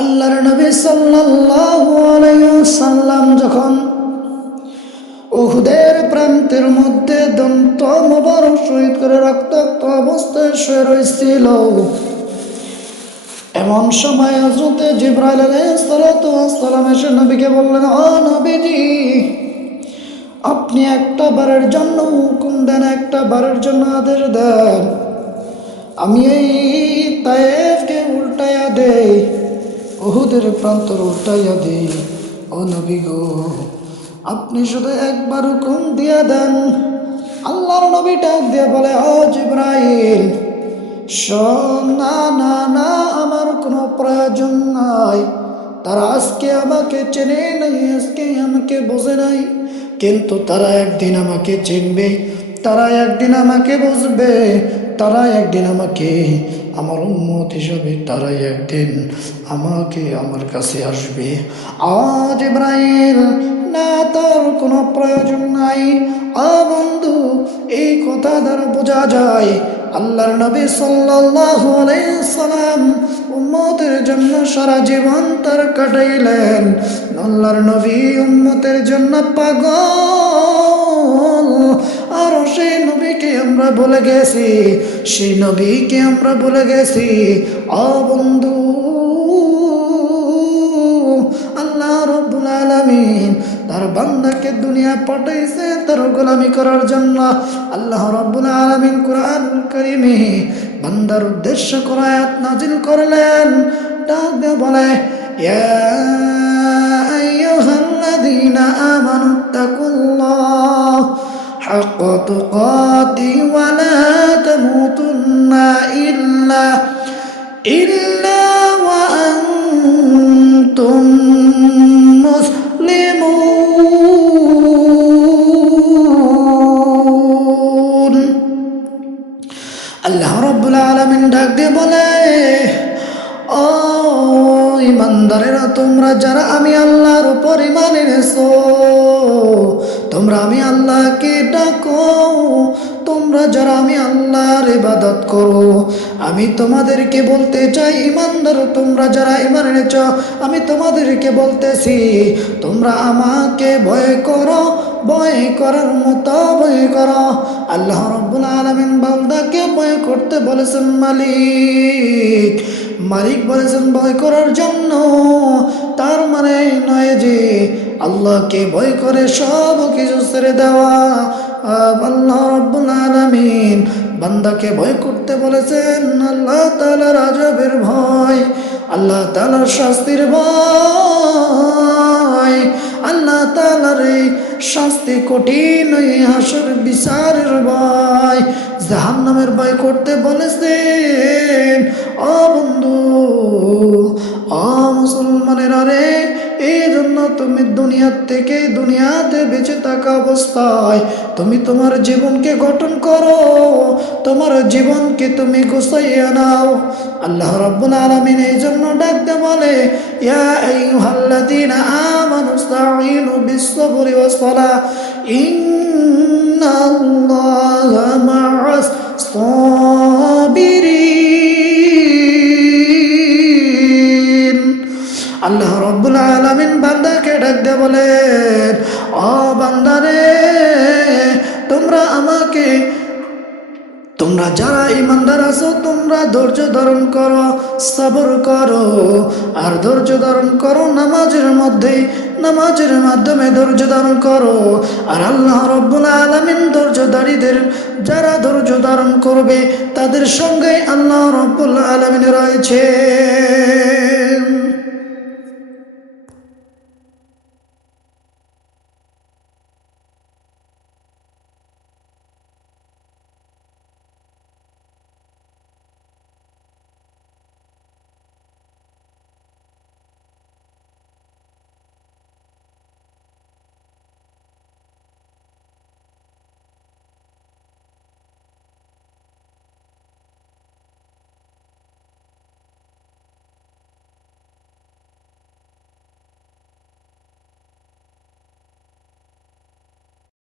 আল্লাহর নবী সাল্লাল্লাহু আলাইহি ওয়াসাল্লাম যখন উহুদের প্রান্তের মধ্যে দন্ত মোবারক শহীদ করে রক্তাক্ত অবস্থায় শুয়ে রয়েছিল, এমন সময় হযরত জিবরাইল আলাইহিস সালাতু ওয়াস সালাম এসে নবীকে বললেন, ও নবীজি, আপনি একটা বারের জন্য হুকুম দেন, একটা বারের জন্য আদেশ দেন, আমি এই তায়েফকে উল্টাইয়া দেই, উহুদের প্রান্তর উল্টাইয়া দেই। ও নবী গো, আপনি শুধু একবার হুকুম দিয়া দেন। আল্লাহর নবী ডাক দিয়ে বলে, ও জিবরাইল, শোন, না না না, আমার কোনো প্রয়োজন নাই। তারা আজকে আমাকে চেনে নাই, আজকে আমাকে বোঝে নাই, কিন্তু তারা একদিন আমাকে চিনবে, তারা একদিন আমাকে বুঝবে, তারা একদিন আমাকে আমার উম্মত হিসাবে তারা একদিন আমাকে আমার কাছে আসবে। আজ ইব্রাহিম, না, তার কোনো প্রয়োজন নাই। বন্ধু, এই কথা দ্বারা বোঝা যায় আল্লাহর নবী সাল্লাল্লাহু আলাইহি সাল্লাম উম্মতের জন্য সারা জীবন তার কাটাইলেন। আল্লাহর নবী উম্মতের জন্য পাগল। আর সেই নবীকে আমরা ভুলে গেছি, সেই নবীকে আমরা ভুলে গেছি। বন্ধু, আল্লাহ রাব্বুল আলামিন তার বান্দাকে দুনিয়া পাঠাইছে তার গোলামি করার জন্য। আল্লাহ রাব্বুল আলামিন কুরআনুল কারীমে বান্দার উদ্দেশ্য করে আয়াত নাজিল করলেন। ডাক দিয়ে বলে, ইয়া আইয়ুহাল্লাযীনা আমানুত্তাকুল্লাহ হাক্কা তুকাতি ওয়া লা তামুতুন্না ইল্লা ওয়া আনতুম মুসলিমুন। আল্লাহ রাব্বুল আলামিন ডাক দিয়ে বলে, ও ইমানদারেরা, তোমরা যারা আমি আল্লাহর উপর ঈমান এনেছো, তোমরা আমি আল্লাহকে ডাকো, তোমরা যারা আমি আল্লাহর ইবাদত করো, আমি তোমাদেরকে বলতে চাই, ইমানদার তোমরা যারা ঈমান এনেছ, আমি তোমাদেরকে বলতেছি, তোমরা আমাকে ভয় করো, ভয় করার মতো ভয় করো। আল্লাহ রাব্বুল আলামিন বান্দাকে ভয় করতে বলেছেন মালিক, মালিক বলেছেন ভয় করার জন্য। তার মানে নয় যে আল্লাহকে ভয় করে সব কিছু ছেড়ে দেওয়া। আল্লাহ রাব্বুল আলামিন বান্দাকে ভয় করতে বলেছেন আল্লাহ তাআলার আযাবের ভয়, আল্লাহ তাআলার শাস্তির ভয়, আল্লাহ তাআলার এই শাস্তি কঠিন, এই হাসর বিচারের ভয়, জাহান্নামের ভয় করতে বলেছেন। ও বন্ধু, ও মুসলমানেরা রে, এই জন্য তুমি দুনিয়াতে বেঁচে থাকা অবস্থায় তুমি তোমার জীবনকে গঠন করো, তোমার জীবনকে তুমি গুছাইয়া নাও। আল্লাহ রাব্বুল আলামিন এই জন্য ডাকতে বলে, ইয়া আইয়ুহাল্লাযীনা আমানুস্তাঈনু বিস-সাবরি ওয়াস-সালাহ ইন্নাল্লাহা মা'আস-সাবিরিন। আল্লাহ রাব্বুল আলামিন বান্দাকে ডাকতে বলেন, ও বান্দারে, তোমরা যারা ইমানদার আছো, তোমরা ধৈর্য ধারণ করো, সবর করো, আর ধৈর্য ধারণ করো নামাজের মাধ্যমে ধৈর্য ধারণ করো। আর আল্লাহ রাব্বুল আলামিন ধৈর্যধারীদের, যারা ধৈর্য ধারণ করবে তাদের সঙ্গে আল্লাহ রাব্বুল আলামিন রয়েছে।